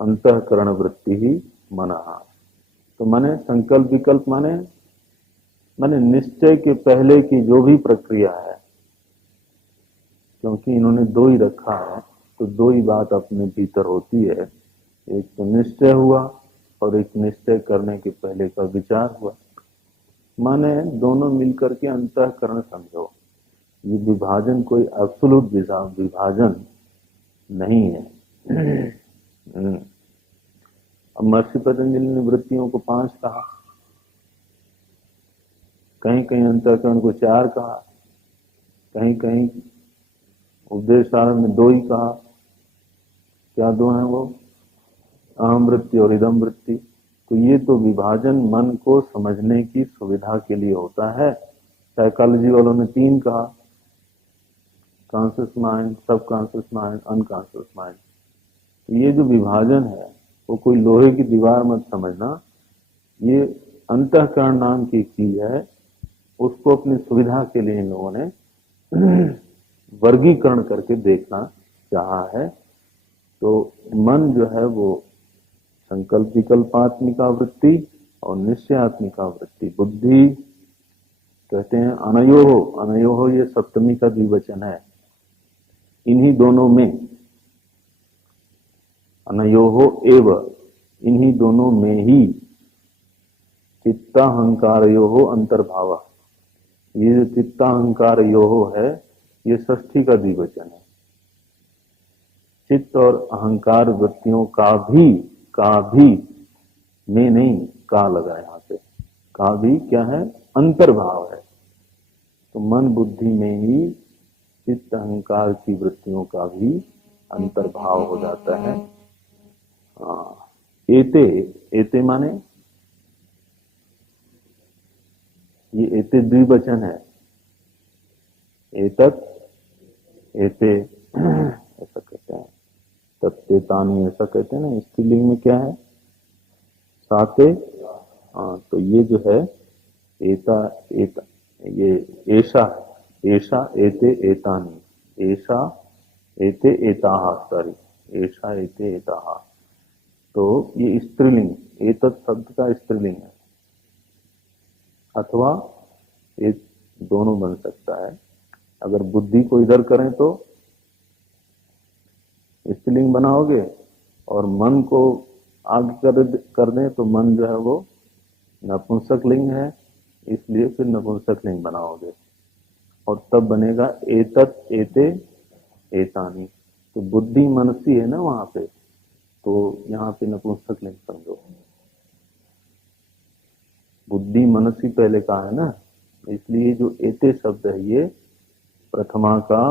अंतःकरण वृत्ति ही मनः। तो माने संकल्प विकल्प माने निश्चय के पहले की जो भी प्रक्रिया है, क्योंकि इन्होंने 2 ही रखा है, तो 2 ही बात अपने भीतर होती है। एक तो निश्चय हुआ और एक निश्चय करने के पहले का विचार हुआ। माने दोनों मिलकर के अंतःकरण समझो। ये विभाजन कोई एब्सोल्यूट विभाजन नहीं है। अब महर्षि पतंजलि ने वृत्तियों को 5 कहा, कहीं कहीं अंतःकरण को 4 कहा, कहीं कहीं उपदेश सार में 2 ही कहा। क्या 2 हैं वो? अहम वृत्ति और इदम वृत्ति। तो ये तो विभाजन मन को समझने की सुविधा के लिए होता है। साइकोलॉजी वालों ने 3 कहा, कॉन्शियस माइंड, सब कॉन्शियस माइंड, अनकॉन्शियस माइंड। तो ये जो विभाजन है वो कोई लोहे की दीवार मत समझना, ये अंतःकरण नाम की एक चीज है, उसको अपनी सुविधा के लिए इन लोगों ने वर्गीकरण करके देखना चाहा है। तो मन जो है वो संकल्प विकल्पात्मिका वृत्ति और निश्चयात्मिका वृत्ति, बुद्धि कहते हैं अनयोहो। अनयोहो ये सप्तमी का द्विवचन है, इन्हीं दोनों में, अनयोहो एव, इन्हीं दोनों में ही चित्ताहंकारयोहो अंतर्भाव। ये जो चित्ताहंकारयोहो है ये षष्ठी का द्विवचन है। चित्त और अहंकार वृत्तियों का भी में नहीं, का लगा यहां पे, का भी क्या है? अंतर्भाव है। तो मन बुद्धि में ही चित्त अहंकार की वृत्तियों का भी अंतर्भाव हो जाता है। एते, एते माने ये एते द्विवचन है, एतत् एते ऐसा कहते हैं, तत्तेतानि ऐसा कहते हैं ना। स्त्रीलिंग में क्या है? साते। तो ये जो है एता एता, ये ऐसा ऐसा एते एतानि, ऐसा एते एताहा, सॉरी ऐसा एते एताहा। तो ये स्त्रीलिंग, एतत् शब्द का स्त्रीलिंग है, अथवा ये दोनों बन सकता है। अगर बुद्धि को इधर करें तो स्त्रीलिंग बनाओगे, और मन को आगे कर दें तो मन जो है वो नपुंसक लिंग है, इसलिए फिर नपुंसक लिंग बनाओगे, और तब बनेगा एतत् एते एतानि। तो बुद्धि मनसी है ना वहां पे, तो यहाँ पे नपुंसक लिंग समझो। बुद्धि मनसी पहले कहा है ना, इसलिए जो एते शब्द है ये प्रथमा का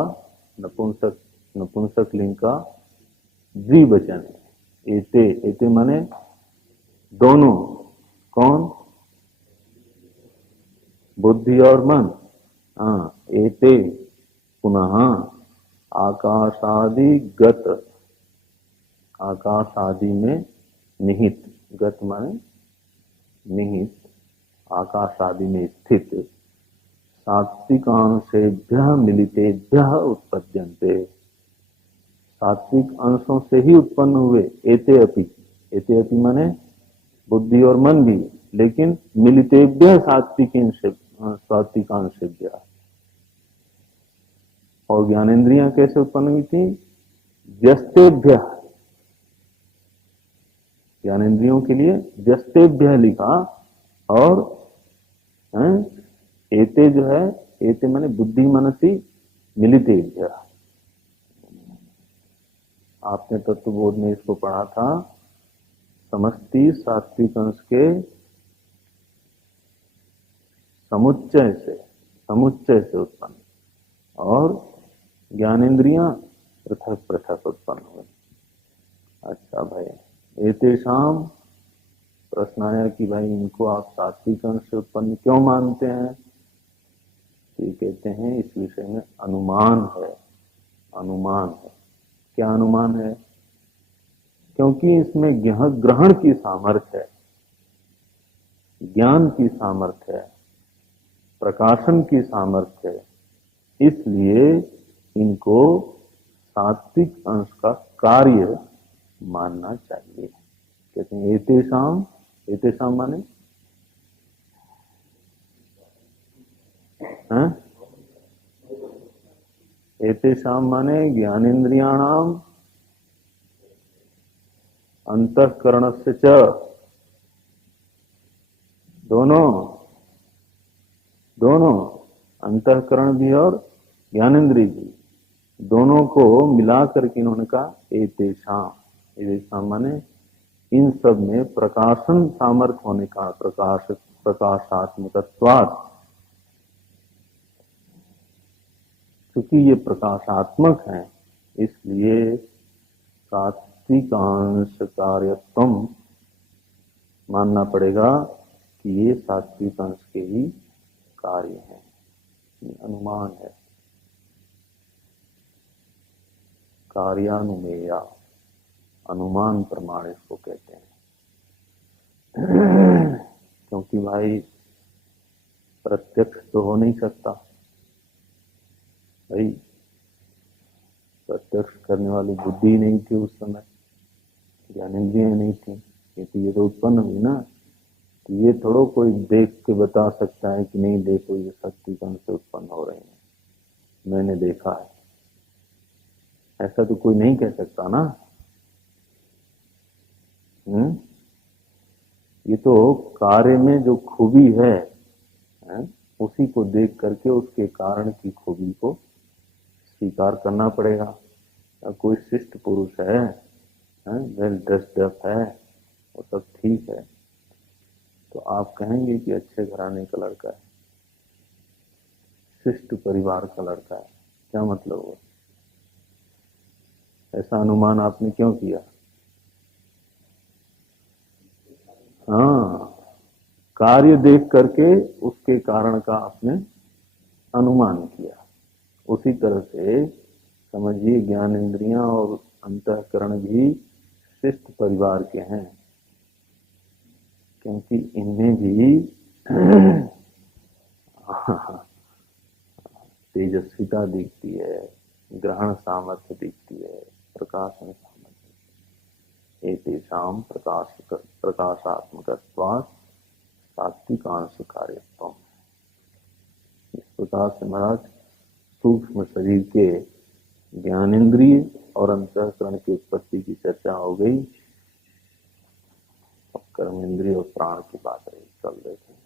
नपुंसक लिंग का द्विवचन है। एते, एते माने दोनों। कौन? बुद्धि और मन। एते पुनः आकाशादि गत, आकाश आदि में निहित, गत माने निहित, आकाश आदि में स्थित सात्विकांशेभ्यः मिलितेभ्यः उत्पद्यन्ते। सात्विक अंशों से ही उत्पन्न हुए। एते अपि माने बुद्धि और मन भी, लेकिन मिलितेभ्यः सात्विकांशेभ्यः। और ज्ञानेन्द्रियां कैसे उत्पन्न हुई थी? व्यस्तेभ्यः, ज्ञानेन्द्रियों के लिए व्यस्तेभ्यः लिखा। और एते जो है, एते माने बुद्धि मनसी मिलितेभ्यः। आपने तत्वबोध में इसको पढ़ा था, समष्टि सात्विक अंश के समुच्चय से उत्पन्न, और ज्ञानेन्द्रियां पृथक पृथक उत्पन्न हुए। अच्छा भाई, एतेषाम, प्रश्न आया कि भाई इनको आप सात्विक अंश से उत्पन्न क्यों मानते हैं? ये कहते हैं इस विषय में अनुमान है। अनुमान है। क्या अनुमान है? क्योंकि इसमें ग्रहण की सामर्थ्य है, ज्ञान की सामर्थ्य है, प्रकाशन की सामर्थ्य है, इसलिए इनको सात्विक अंश का कार्य मानना चाहिए। कहते हैं एतेषाम, एतेषाम माने एतेषाम माने ज्ञानेन्द्रियाणाम अंतःकरणस्य च, दोनों अंतःकरण भी और ज्ञानेन्द्रिय जी, दोनों को मिला करके इन्होंने कहा एतेषाम माने इन सब में प्रकाशन सामर्थ्य होने का, प्रकाशात्मकत्वात्, क्योंकि ये प्रकाशात्मक है इसलिए सात्विकांश कार्यत्व मानना पड़ेगा कि ये सात्विक अंश के ही कार्य हैं। ये अनुमान है, कार्यानुमेया, अनुमान प्रमाण इसको कहते हैं। क्योंकि भाई प्रत्यक्ष तो हो नहीं सकता, भाई प्रत्यक्ष करने वाली बुद्धि नहीं थी उस समय, ज्ञानेंद्रियां नहीं थी, क्योंकि ये तो उत्पन्न हुई ना। तो ये थोड़ा कोई देख के बता सकता है कि नहीं देखो ये शक्ति कण से उत्पन्न हो रही है, मैंने देखा है, ऐसा तो कोई नहीं कह सकता ना। ये तो कार्य में जो खूबी है, उसी को देख करके उसके कारण की खूबी को स्वीकार करना पड़ेगा। कोई शिष्ट पुरुष है, वेल ड्रेस्ड अप है, वो सब ठीक है, तो आप कहेंगे कि अच्छे घराने का लड़का है, शिष्ट परिवार का लड़का है, क्या मतलब हुआ? ऐसा अनुमान आपने क्यों किया? हाँ, कार्य देख करके उसके कारण का आपने अनुमान किया। उसी तरह से समझिए ज्ञान इंद्रियां और अंतःकरण भी शिष्ट परिवार के हैं, क्योंकि इनमें भी तेजस्विता दिखती है, ग्रहण सामर्थ्य दिखती है, प्रकाशन सामर्थ्य। एतेषाम प्रकाशात्मकत्वात् सात्विकांश कार्यत्वम्। इस प्रकार से महाराज सूक्ष्म शरीर के ज्ञानेन्द्रिय और अंतःकरण की उत्पत्ति की चर्चा हो गई। अब कर्मेंद्रिय और प्राण की बात रही, चल देखेंगे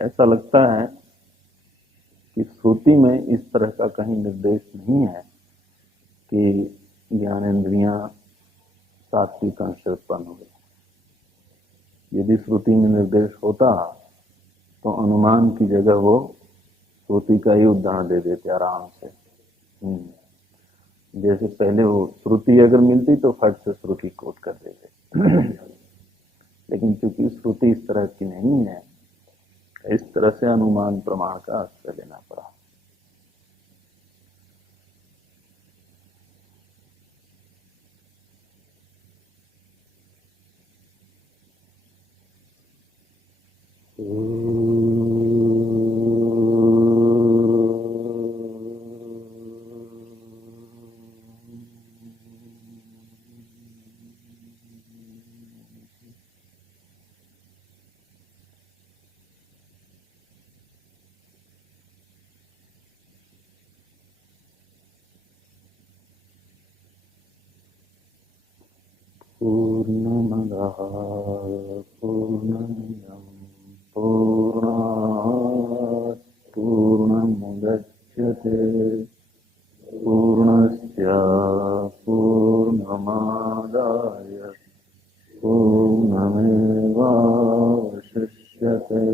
ऐसा लगता है कि श्रुति में इस तरह का कहीं निर्देश नहीं है कि ज्ञानेन्द्रियां सात्विक अंश उत्पन्न हो गई। यदि श्रुति में निर्देश होता तो अनुमान की जगह वो श्रुति का ही उदाहरण दे देते आराम से। जैसे पहले वो श्रुति अगर मिलती तो फट से श्रुति कोट कर देते। लेकिन चूंकि श्रुति इस तरह की नहीं है, इस तरह से अनुमान प्रमाण का आश्रय लेना पड़ा। पूर्णमदः पूर्णमिदं पूर्णात् पूर्णमुदच्यते पूर्णस्य पूर्णमादाय पूर्णमेवावशिष्यते।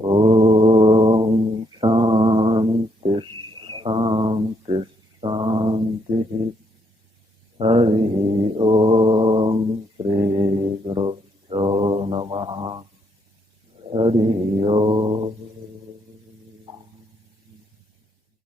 ॐ शान्ति शान्ति शान्तिः। हरि ओम श्री गुरुभ्यो नमः। हरि ओम।